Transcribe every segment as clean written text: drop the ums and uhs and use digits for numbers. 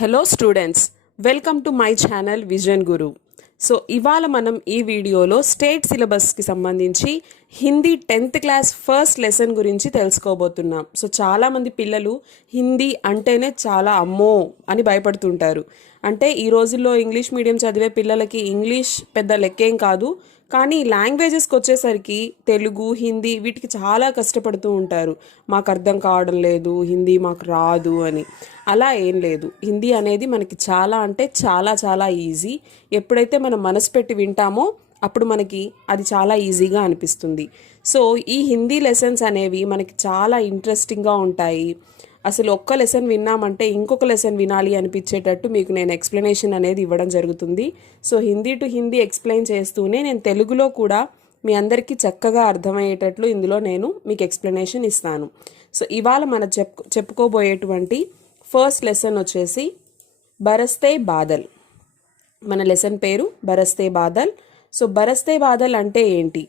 Hello students, welcome to my channel vision Guru. So ఇవాళ మనం ఈ వీడియోలో స్టేట్ సిలబస్కి సంబంధించి Hindi 10th class first lesson గురించి తెలుసుకోబోతున్నాం. సో చాలామంది పిల్లలు హిందీ అంటేనే చాలా అమ్మో అని భయపడుతుంటారు. అంటే ఈ రోజుల్లో ఇంగ్లీష్ మీడియం చదివే పిల్లలకి ఇంగ్లీష్ పెద్ద లెక్కేం కాదు, కానీ లాంగ్వేజెస్కి వచ్చేసరికి తెలుగు, హిందీ వీటికి చాలా కష్టపడుతూ ఉంటారు. మాకు అర్థం కావడం లేదు, హిందీ మాకు రాదు అని. అలా ఏం లేదు, హిందీ అనేది మనకి చాలా అంటే చాలా చాలా ఈజీ. ఎప్పుడైతే మనం మనసు పెట్టి వింటామో అప్పుడు మనకి అది చాలా ఈజీగా అనిపిస్తుంది. సో ఈ హిందీ లెసన్స్ అనేవి మనకి చాలా ఇంట్రెస్టింగ్గా ఉంటాయి. అసలు ఒక్క లెసన్ విన్నామంటే ఇంకొక లెసన్ వినాలి అనిపించేటట్టు మీకు నేను ఎక్స్ప్లెనేషన్ అనేది ఇవ్వడం జరుగుతుంది. So Hindi to Hindi explain చేస్తూనే నేను తెలుగులో కూడా మీ అందరికీ చక్కగా అర్థమయ్యేటట్లు ఇందులో నేను మీకు ఎక్స్ప్లెనేషన్ ఇస్తాను. సో ఇవాళ మనం చెప్పుకోబోయేటువంటి ఫస్ట్ లెసన్ వచ్చేసి బరస్తే బాదల్. మన లెసన్ పేరు బరస్తే బాదల్. సో బరస్తే బాదల్ అంటే ఏంటి?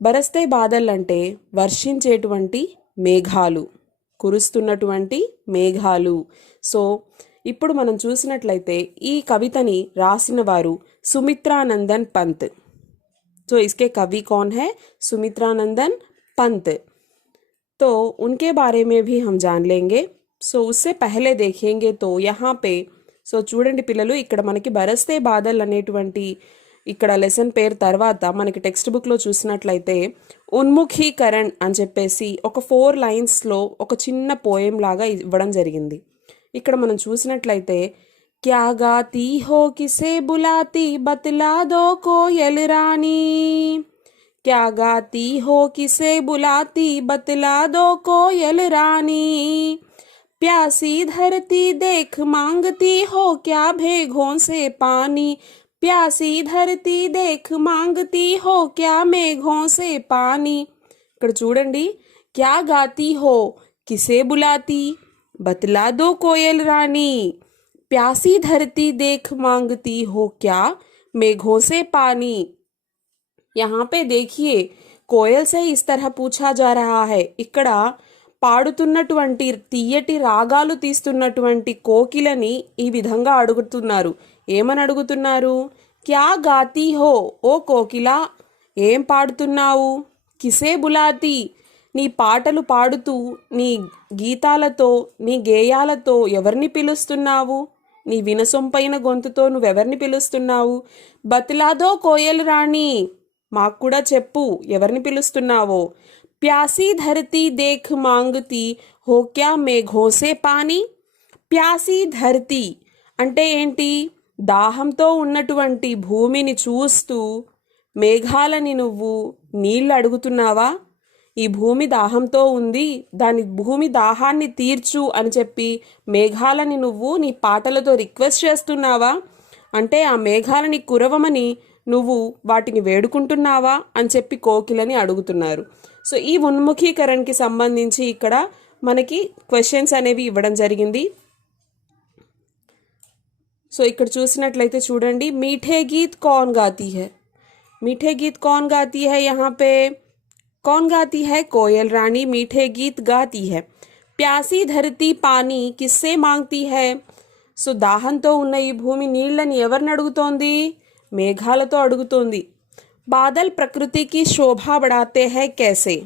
బరస్తే బాదల్ అంటే వర్షించేటువంటి మేఘాలు, కురుస్తున్నటువంటి మేఘాలు. సో ఇప్పుడు మనం చూసినట్లయితే ఈ కవితని రాసిన వారు సుమిత్రానందన్ పంత్. तो इसके कवि कौन है? सुमित्रानंदन पंत. तो उनके बारे में भी हम जान लेंगे. సో उससे पहले देखेंगे तो यहाँ पे సో చూడండి పిల్లలు, ఇక్కడ మనకి బరస్తే బాదల్ అనేటువంటి ఇక్కడ లెసన్ పేరు తర్వాత మనకి టెక్స్ట్ బుక్లో చూసినట్లయితే ఉన్ముఖీకరణ్ అని చెప్పేసి ఒక 4 లైన్స్లో ఒక చిన్న పోయం లాగా ఇవ్వడం జరిగింది. ఇక్కడ మనం చూసినట్లయితే क्या गाती हो किसे बुलाती बतला दो कोयल रानी, क्या गाती हो किसे बुलाती बतला दो कोयल रानी, प्यासी धरती देख मांगती हो क्या भेगों से पानी, प्यासी धरती देख मांगती हो क्या मेघों से पानी. ఇక్కడ చూడండి, क्या गाती हो किसे बुलाती बतला दो कोयल रानी, प्यासी धरती देख मांगती हो क्या मेघों से पानी. यहाँ पे देखिए, कोयल से इस तरह पूछा जा रहा है. ఇక్కడ పాడుతున్నటువంటి తీయటి రాగాలు తీస్తున్నటువంటి కోకిలని ఈ విధంగా అడుగుతున్నారు. ఏమని అడుగుతున్నారు? క్యా గాతి హో, ఓ కోకిల ఏం పాడుతున్నావు? కిసే బులాతి, నీ పాటలు పాడుతూ నీ గీతాలతో నీ గేయాలతో ఎవరిని పిలుస్తున్నావు? నీ వినసొంపైన గొంతుతో నువ్వెవరిని పిలుస్తున్నావు? బతిలాదో కోయల్ రాణి, మాకు కూడా చెప్పు ఎవరిని పిలుస్తున్నావో. ప్యాసీ ధరతీ దేఖ్ మాంగతి హో క్యా మేఘోసే పానీ. ప్యాసీ ధరతీ అంటే ఏంటి? దాహంతో ఉన్నటువంటి భూమిని చూస్తూ మేఘాలని నువ్వు నీళ్ళు అడుగుతున్నావా? ఈ భూమి దాహంతో ఉంది, భూమి దాహాన్ని తీర్చు అని చెప్పి మేఘాలని నువ్వు నీ పాటలతో రిక్వెస్ట్ చేస్తున్నావా? అంటే ఆ మేఘాలని కురవమని నువ్వు వాటిని వేడుకుంటున్నావా అని చెప్పి కోకిలని అడుగుతున్నారు. సో ఈ ఉన్ముఖీకరణకి సంబంధించి ఇక్కడ మనకి క్వశ్చన్స్ అనేవి ఇవ్వడం జరిగింది. సో ఇక్కడ చూసినట్లయితే చూడండి, మీఠే గీత్ కౌన్ గాతీ హై. మీఠే గీత్ కౌన్ గాతీ హై? यहाँ पे कौन गाती है? कोयल रानी मीठे गीत गाती है. प्यासी धरती पानी किससे मांगती है? సో దాహంతో ఉన్న ఈ భూమి నీళ్ళని ఎవరిని అడుగుతోంది? మేఘాలతో అడుగుతోంది. బాదల్ ప్రకృతికి శోభా బడాతే హై कैसे.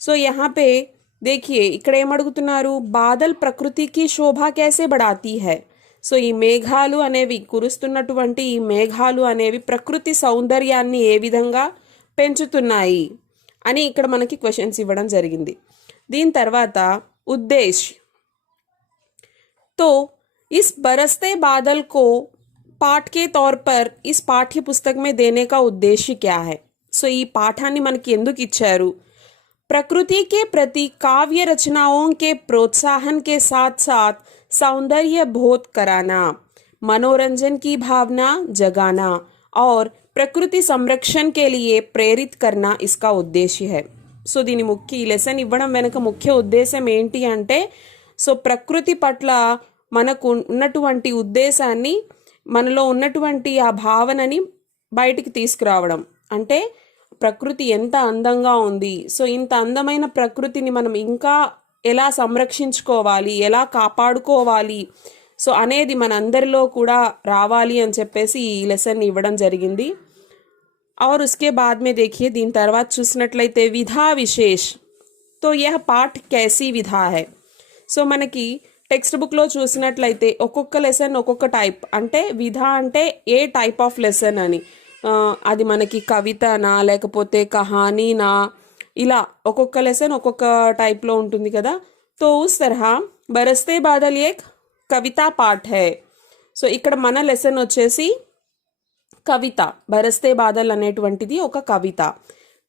సో यहाँ पे देखिए, ఇక్కడ ఏమడుగుతున్నారు? బాదల్ ప్రకృతికి శోభా कैसे बढ़ाती है. సో ఈ మేఘాలు అనేవి, కురుస్తున్నటువంటి ఈ మేఘాలు అనేవి ప్రకృతి సౌందర్యాన్ని ఏ విధంగా పెంచుతున్నాయి అని ఇక్కడ మనకి క్వశ్చన్స్ ఇవ్వడం జరిగింది. దీని తర్వాత ఉద్దేశ్. तो इस बरसते बादल को पाठ के तौर पर इस पाठ्य पुस्तक में देने का उद्देश्य क्या है. సో ఈ పాఠాన్ని మనకి ఎందుకు ఇచ్చారు? प्रकृति के प्रति काव्य रचनाओं के प्रोत्साहन के साथ साथ सौंदर्य बोध कराना, मनोरंजन की भावना जगाना और ప్రకృతి సంరక్షణ के लिए ప్రేరిత करना इसका उद्देश्य है. సో దీని ఈ లెసన్ ఇవ్వడం వెనుక ముఖ్య ఉద్దేశం ఏంటి అంటే, సో ప్రకృతి పట్ల మనకు ఉన్నటువంటి ఉద్దేశాన్ని, మనలో ఉన్నటువంటి ఆ భావనని బయటికి తీసుకురావడం. అంటే ప్రకృతి ఎంత అందంగా ఉంది, సో ఇంత అందమైన ప్రకృతిని మనం ఇంకా ఎలా సంరక్షించుకోవాలి, ఎలా కాపాడుకోవాలి, సో అనేది మన అందరిలో కూడా రావాలి అని చెప్పేసి ఈ లెసన్ ఇవ్వడం జరిగింది. और उसके बाद में देखिए దీని తర్వాత చూసినట్లయితే విధా విశేష్. तो यह पाठ कैसी विधा है. సో మనకి టెక్స్ట్ బుక్లో చూసినట్లయితే ఒక్కొక్క లెసన్ ఒక్కొక్క టైప్, అంటే విధ అంటే ఏ టైప్ ఆఫ్ లెసన్ అని, అది మనకి కవితనా లేకపోతే కహానీనా, ఇలా ఒక్కొక్క లెసన్ ఒక్కొక్క టైప్లో ఉంటుంది కదా. తో ఉస్ తరహా బరస్తే బాదల్ ఏక్ కవితా పాఠ్ హై. సో ఇక్కడ మన లెసన్ వచ్చేసి కవిత, బరస్తే బాదల్ అనేటువంటిది ఒక కవిత.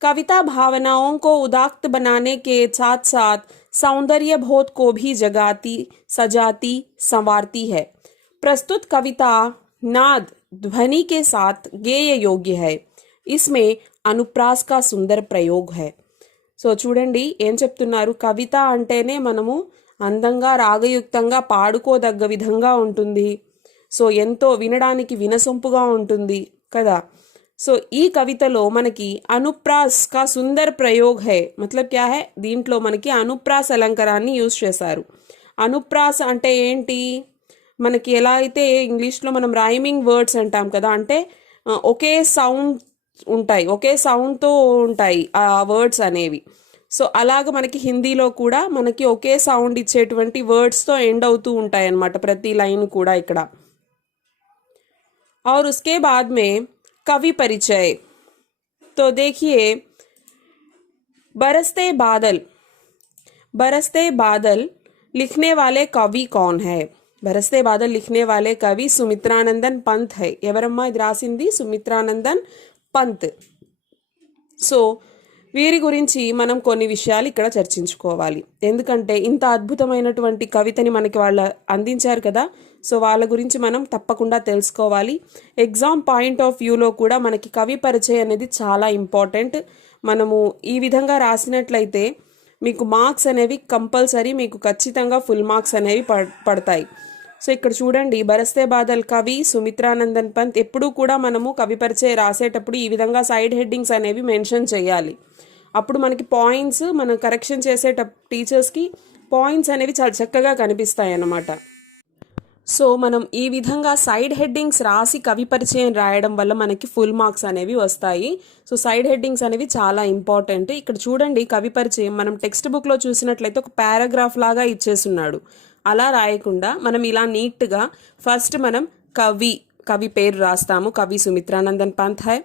कविता भावनाओं को उदात्त बनाने के साथ साथ सौंदर्य बोध को भी जगाती, सजाती, संवारती है. प्रस्तुत कविता नाद ध्वनि के साथ गेय योग्य है. इसमें अनुप्रास का सुंदर प्रयोग है. సో చూడండి ఏం చెప్తున్నారు, కవిత అంటేనే మనము అందంగా రాగయుక్తంగా పాడుకోదగ్గ విధంగా ఉంటుంది. సో ఎంతో వినడానికి వినసొంపుగా ఉంటుంది కదా. సో ఈ కవితలో మనకి అనుప్రాస్ కా సుందర్ ప్రయోగ్ హై, మతలబ్ క్యా హై, దీంట్లో మనకి అనుప్రాస్ అలంకారాన్ని యూజ్ చేశారు. అనుప్రాస్ అంటే ఏంటి, మనకి ఎలా అయితే ఇంగ్లీష్లో మనం రైమింగ్ వర్డ్స్ అంటాం కదా, అంటే ఒకే సౌండ్ ఉంటాయి, ఒకే సౌండ్తో ఉంటాయి ఆ వర్డ్స్ అనేవి. సో అలాగ మనకి హిందీలో కూడా మనకి ఒకే సౌండ్ ఇచ్చేటువంటి వర్డ్స్తో ఎండ్ అవుతూ ఉంటాయి అన్నమాట ప్రతి లైన్ కూడా ఇక్కడ. और उसके बाद में कवि परिचय. तो देखिए बरसते बादल, बरसते बादल लिखने वाले कवि कौन है. बरसते बादल लिखने वाले कवि सुमित्रानंदन पंत है. ఎవరమ్మా ఇది రాసింది, సుమిత్రానందన్ పంత్. సో వీరి గురించి మనం కొన్ని విషయాలు ఇక్కడ చర్చించుకోవాలి, ఎందుకంటే ఇంత అద్భుతమైనటువంటి కవితని మనకి వాళ్ళు అందించారు కదా. సో వాళ్ళ గురించి మనం తప్పకుండా తెలుసుకోవాలి. ఎగ్జామ్ పాయింట్ ఆఫ్ వ్యూలో కూడా మనకి కవి పరిచయం అనేది చాలా ఇంపార్టెంట్. మనము ఈ విధంగా రాసినట్లయితే మీకు మార్క్స్ అనేవి కంపల్సరీ, మీకు ఖచ్చితంగా ఫుల్ మార్క్స్ అనేవి పడతాయి. సో ఇక్కడ చూడండి, బరస్తే బాదల్ కవి సుమిత్రానందన్ పంత్. ఎప్పుడూ కూడా మనము కవి పరిచయం రాసేటప్పుడు ఈ విధంగా సైడ్ హెడ్డింగ్స్ అనేవి మెన్షన్ చేయాలి. అప్పుడు మనకి పాయింట్స్, మనం కరెక్షన్ టీచర్స్కి పాయింట్స్ అనేవి చాలా చక్కగా కనిపిస్తాయి అన్నమాట. సో మనం ఈ విధంగా సైడ్ హెడ్డింగ్స్ రాసి కవి పరిచయం రాయడం వల్ల మనకి ఫుల్ మార్క్స్ అనేవి వస్తాయి. సో సైడ్ హెడ్డింగ్స్ అనేవి చాలా ఇంపార్టెంట్. ఇక్కడ చూడండి, కవి పరిచయం మనం టెక్స్ట్ బుక్లో చూసినట్లయితే ఒక పారాగ్రాఫ్ లాగా ఇచ్చేస్తున్నాడు. అలా రాయకుండా మనం ఇలా నీట్గా ఫస్ట్ మనం కవి పేరు రాస్తాము. కవి సుమిత్రానందన్ పంత్ హై.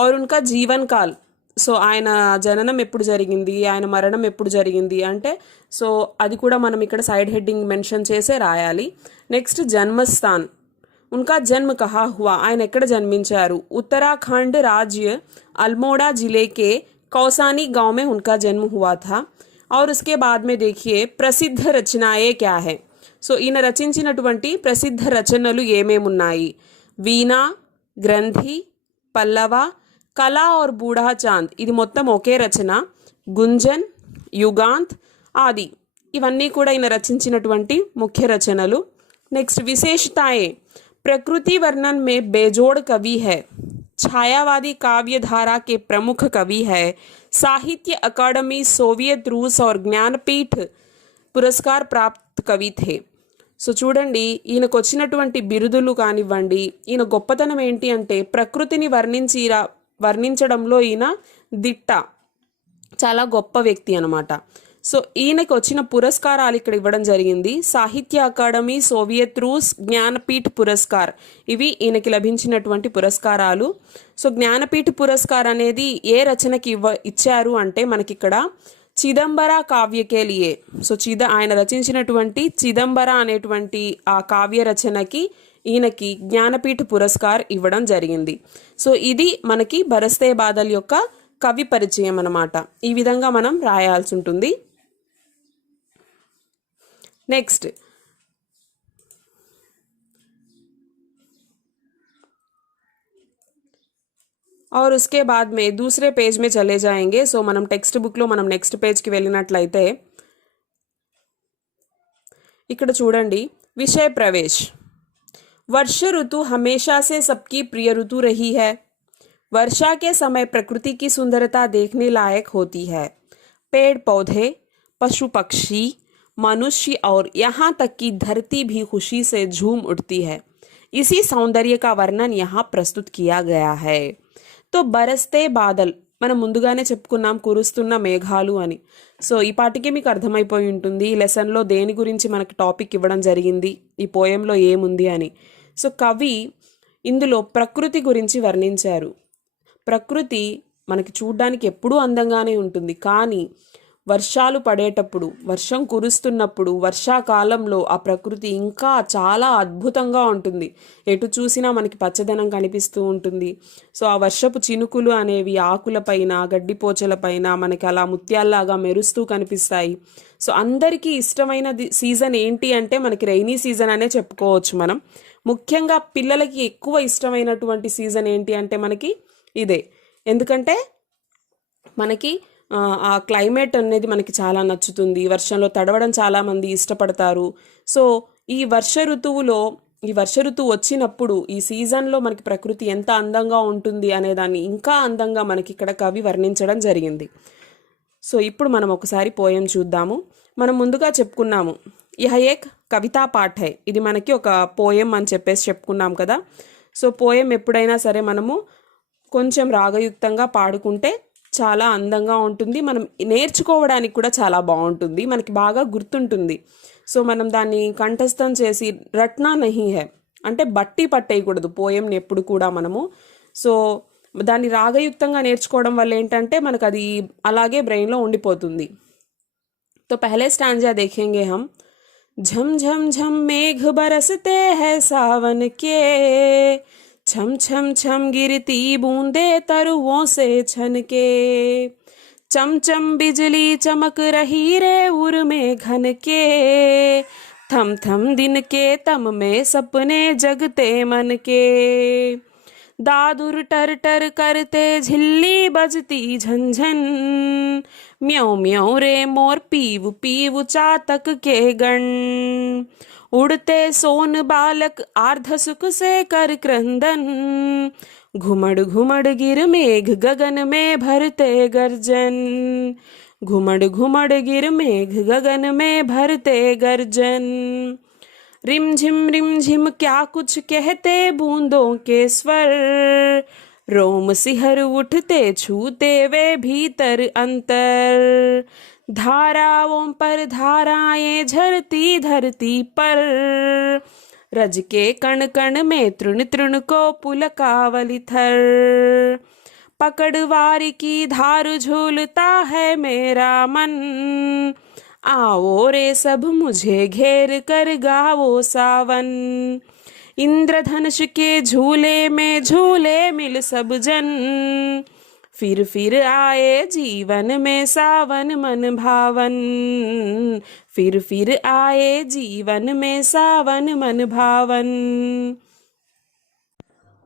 और उनका जीवन काल, సో ఆయన జననం ఎప్పుడు జరిగింది, ఆయన మరణం ఎప్పుడు జరిగింది అంటే సో అది కూడా మనం ఇక్కడ సైడ్ హెడ్డింగ్ మెన్షన్ చేసే రాయాలి. నెక్స్ట్ జన్మస్థాన్, ఉన్కా జన్మ కహా హువా, ఆయన ఎక్కడ జన్మించారు. उत्तराखंड राज्य अल्मोड़ा जिले के कौसानी गांव में उनका जन्म हुआ था. और उसके बाद में देखिए प्रसिद्ध रचनाएं क्या है. సో ఈయన రచించినటువంటి ప్రసిద్ధ రచనలు ఏమేమి ఉన్నాయి. వీణా, గ్రంథి, పల్లవ, కళా और బూఢా చాంద్, ఇది మొత్తం ఒకే రచన. గుంజన్, యుగాంత్ ఆది, ఇవన్నీ కూడా ఈయన రచించినటువంటి ముఖ్య రచనలు. నెక్స్ట్ విశేషతాయే, ప్రకృతి वर्णन में बेजोड़ कवि है, छायावादी काव्य धारा के प्रमुख कवि है, साहित्य अकादमी, सोवियत रूस और ज्ञानपीठ पुरस्कार प्राप्त कवि थे. సో చూడండి, ఈయనకు వచ్చినటువంటి బిరుదులు కానివ్వండి, ఈయన గొప్పతనం ఏంటి అంటే ప్రకృతిని వర్ణించడంలో ఈయన దిట్ట, చాలా గొప్ప వ్యక్తి అనమాట. సో ఈయనకి వచ్చిన పురస్కారాలు ఇక్కడ ఇవ్వడం జరిగింది. సాహిత్య అకాడమీ, సోవియత్ రూస్, జ్ఞానపీఠ్ పురస్కార్, ఇవి ఈయనకి లభించినటువంటి పురస్కారాలు. సో జ్ఞానపీఠ్ పురస్కార్ అనేది ఏ రచనకి ఇచ్చారు అంటే మనకి ఇక్కడ చిదంబర కావ్యకే లియే. సో ఆయన రచించినటువంటి చిదంబర అనేటువంటి ఆ కావ్య రచనకి ఈయనకి జ్ఞానపీఠ పురస్కార్ ఇవ్వడం జరిగింది. సో ఇది మనకి బరస్తే బాదల్ యొక్క కవి పరిచయం అన్నమాట. ఈ విధంగా మనం రాయాల్సి ఉంటుంది. నెక్స్ట్ और उसके बाद में दूसरे पेज में चले जाएंगे. సో మనం టెక్స్ట్ బుక్లో మనం నెక్స్ట్ పేజ్కి వెళ్ళినట్లయితే ఇక్కడ చూడండి, विषय प्रवेश. वर्ष ऋतु हमेशा से सबकी प्रिय ऋतु रही है. वर्षा के समय प्रकृति की सुंदरता देखने लायक होती है. पेड़ पौधे, पशु पक्षी, मनुष्य और यहाँ तक कि धरती भी खुशी से झूम उठती है। इसी सौंदर्य का वर्णन यहाँ प्रस्तुत किया गया है। तो బరస్తే బాదల్ మనం ముందుగానే చెప్పుకున్నాం కురుస్తున్న మేఘాలు అని. సో ఈ పాటికే మీకు అర్థమైపోయి ఉంటుంది ఈ లెసన్లో దేని గురించి మనకి టాపిక్ ఇవ్వడం జరిగింది, ఈ పోయంలో ఏముంది అని. సో కవి ఇందులో ప్రకృతి గురించి వర్ణించారు. ప్రకృతి మనకి చూడ్డానికి ఎప్పుడూ అందంగానే ఉంటుంది, కానీ వర్షాలు పడేటప్పుడు, వర్షం కురుస్తున్నప్పుడు, వర్షాకాలంలో ఆ ప్రకృతి ఇంకా చాలా అద్భుతంగా ఉంటుంది. ఎటు చూసినా మనకి పచ్చదనం కనిపిస్తూ ఉంటుంది. సో ఆ వర్షపు చినుకులు అనేవి ఆకులపైన, గడ్డిపోచలపైన మనకి అలా ముత్యాల్లాగా మెరుస్తూ కనిపిస్తాయి. సో అందరికీ ఇష్టమైన సీజన్ ఏంటి అంటే మనకి రైనీ సీజన్ అనే చెప్పుకోవచ్చు మనం. ముఖ్యంగా పిల్లలకి ఎక్కువ ఇష్టమైనటువంటి సీజన్ ఏంటి అంటే మనకి ఇదే. ఎందుకంటే మనకి ఆ క్లైమేట్ అనేది మనకి చాలా నచ్చుతుంది. వర్షంలో తడవడం చాలామంది ఇష్టపడతారు. సో ఈ వర్ష ఋతువు వచ్చినప్పుడు ఈ సీజన్లో మనకి ప్రకృతి ఎంత అందంగా ఉంటుంది అనేదాన్ని ఇంకా అందంగా మనకి ఇక్కడ కవి వర్ణించడం జరిగింది. సో ఇప్పుడు మనం ఒకసారి పోయం చూద్దాము. మనం ముందుగా చెప్పుకున్నాము యహ ఏక్ కవితా పాఠ్ హై, ఇది మనకి ఒక పోయం అని చెప్పేసి చెప్పుకున్నాం కదా. సో పోయం ఎప్పుడైనా సరే మనము కొంచెం రాగయుక్తంగా పాడుకుంటే చాలా అందంగా ఉంటుంది. మనం నేర్చుకోవడానికి కూడా చాలా బాగుంటుంది, మనకి బాగా గుర్తుంటుంది. సో మనం దాన్ని కంఠస్థం చేసి రట్నా నహీ హై అంటే బట్టి పట్టేయకూడదు పోయంని ఎప్పుడు కూడా మనము. సో దాన్ని రాగయుక్తంగా నేర్చుకోవడం వల్ల ఏంటంటే మనకు అది అలాగే బ్రెయిన్లో ఉండిపోతుంది. तो पहले स्टांजा देखेंगे हम। झम झम झम मेघ बरसते हैं सावन के, छम छम छम गिरती बूंदे तरुओं से छनके, चम चम बिजली चमक रही रे उर में घन के, थम थम दिन के तम में सपने जगते मन के, दादुर टर टर करते झिल्ली बजती झंझन, म्याऊ म्याऊ रे मोर पीव पीव चातक के गण, उड़ते सोन बालक आर्ध सुख से कर क्रंदन, घुमड़ घुमड़ गिर मेघ गगन में भरते गर्जन, घुमड़ घुमड़ गिर मेघ गगन में भरते गर्जन, रिम झिम क्या कुछ कहते बूंदों के स्वर, रोम सिहर उठते छूते वे भीतर अंतर, धाराओं पर धाराएं झरती धरती पर, रज के कण कण में तृण तृण को पुलकावली थर, पकड़वारी की धार झूलता है मेरा मन, आओ रे सब मुझे घेर कर गाओ सावन, इंद्रधनुष के झूले में झूले मिल सब जन, फिर आए जीवन में सावन मन भावन, फिर आए जीवन में सावन मन भावन.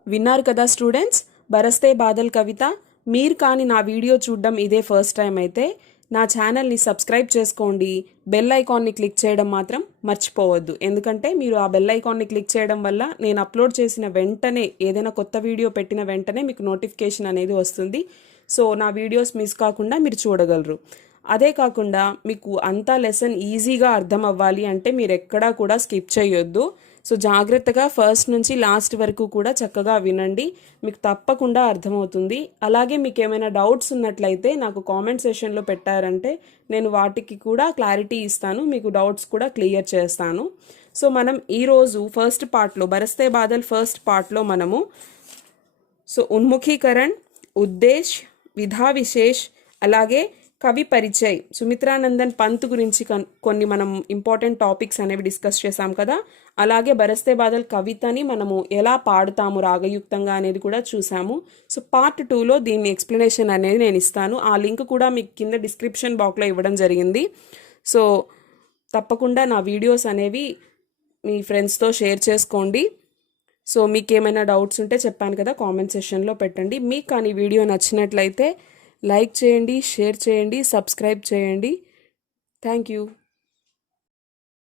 విన్నారు కదా స్టూడెంట్స్, బరస్తే బాదల్ కవిత. మీరు కానీ నా వీడియో చూడడం ఇదే ఫస్ట్ టైం అయితే నా ఛానల్ని సబ్స్క్రైబ్ చేసుకోండి. బెల్ ఐకాన్ని క్లిక్ చేయడం మాత్రం మర్చిపోవద్దు. ఎందుకంటే మీరు ఆ బెల్ ఐకాన్ని క్లిక్ చేయడం వల్ల నేను అప్లోడ్ చేసిన వెంటనే, ఏదైనా కొత్త వీడియో పెట్టిన వెంటనే మీకు నోటిఫికేషన్ అనేది వస్తుంది. సో నా వీడియోస్ మిస్ కాకుండా మీరు చూడగలరు. అదే కాకుండా మీకు అంతా లెసన్ ఈజీగా అర్థం అవ్వాలి అంటే మీరు ఎక్కడా కూడా స్కిప్ చేయొద్దు. సో జాగ్రత్తగా ఫస్ట్ నుంచి లాస్ట్ వరకు కూడా చక్కగా వినండి, మీకు తప్పకుండా అర్థమవుతుంది. అలాగే మీకు ఏమైనా డౌట్స్ ఉన్నట్లయితే నాకు కామెంట్ సెషన్లో పెట్టారంటే నేను వాటికి కూడా క్లారిటీ ఇస్తాను, మీకు డౌట్స్ కూడా క్లియర్ చేస్తాను. సో మనం ఈరోజు ఫస్ట్ పార్ట్లో, బరస్తే బాదల్ ఫస్ట్ పార్ట్లో మనము ఉన్ముఖీకరణ్, ఉద్దేశ్, విధా విశేష్, అలాగే కవి పరిచయ్, సుమిత్రానందన్ పంత్ గురించి కొన్ని మనం ఇంపార్టెంట్ టాపిక్స్ అనేవి డిస్కస్ చేసాం కదా. అలాగే బరస్తే బాదల్ కవితని మనము ఎలా పాడుతాము రాగయుక్తంగా అనేది కూడా చూసాము. సో పార్ట్ 2లో దీని ఎక్స్ప్లెనేషన్ అనేది నేను ఇస్తాను. ఆ లింక్ కూడా మీకు కింద డిస్క్రిప్షన్ బాక్స్లో ఇవ్వడం జరిగింది. సో తప్పకుండా నా వీడియోస్ అనేవి మీ ఫ్రెండ్స్తో షేర్ చేసుకోండి. సో మీకు ఏమైనా డౌట్స్ ఉంటే చెప్పాను కదా, కామెంట్ సెషన్లో పెట్టండి. మీకు కానీ వీడియో నచ్చినట్లయితే లైక్ చేయండి, షేర్ చేయండి, సబ్స్క్రైబ్ చేయండి. Thank you.